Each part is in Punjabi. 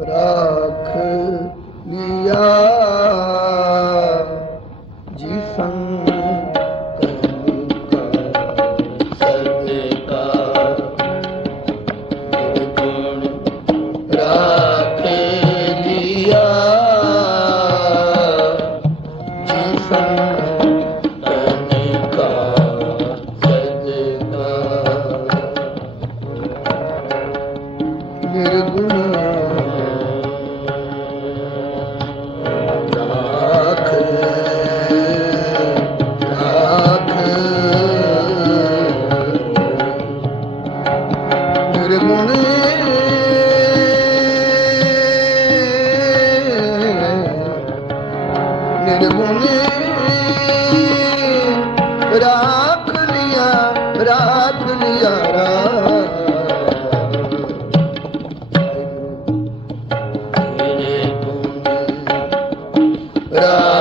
परा Ram.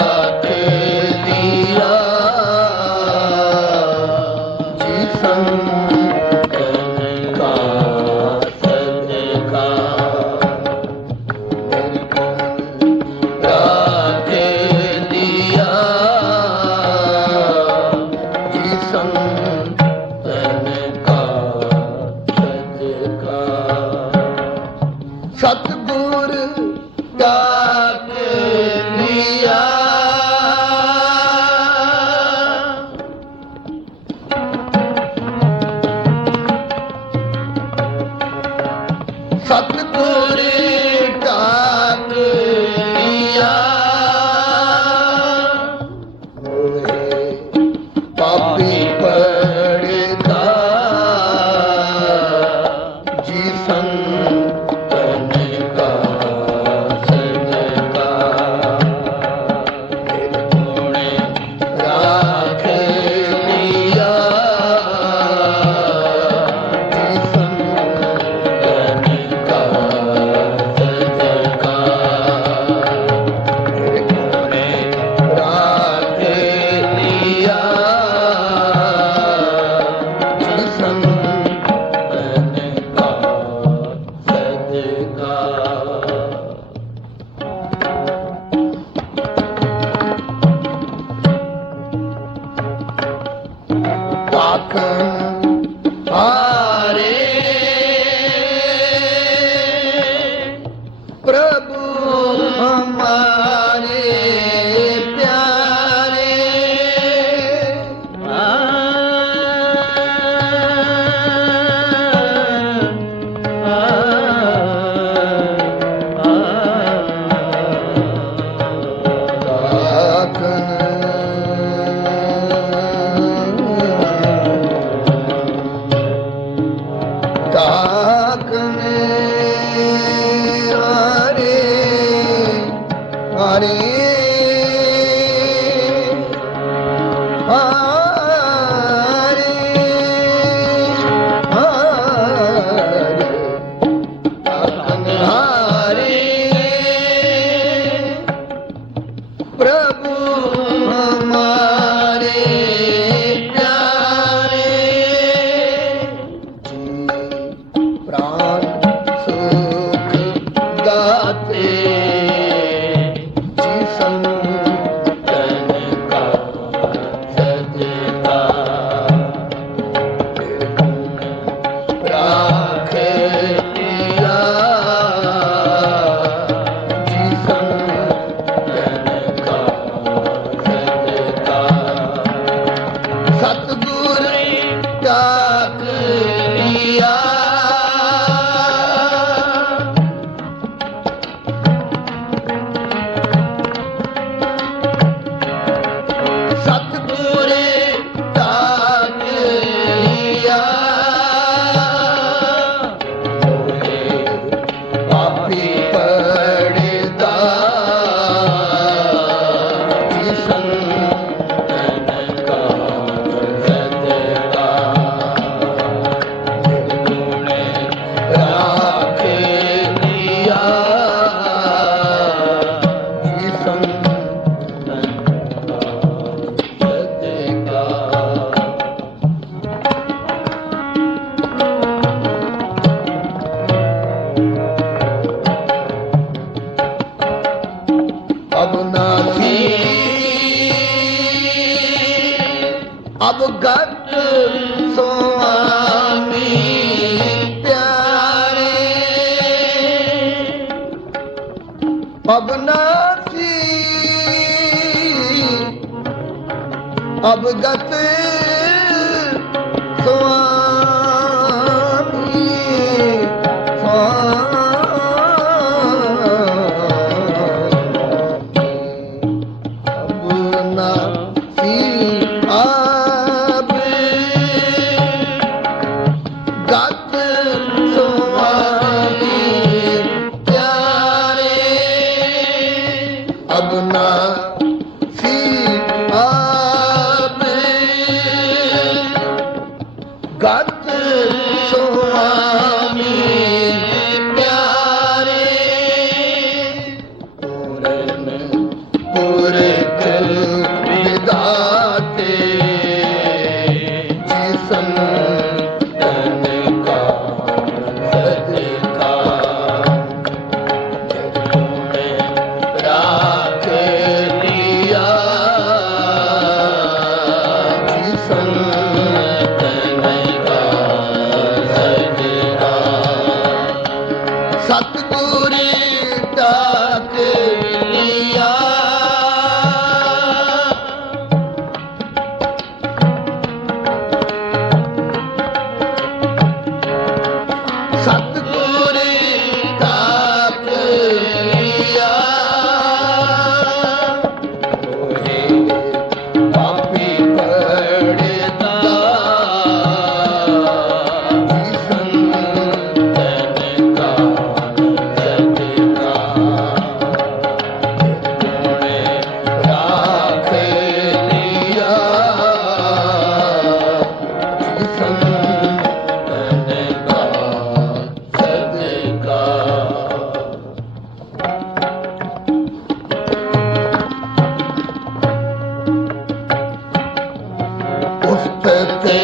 ਅਬ Oh. تا பத்தே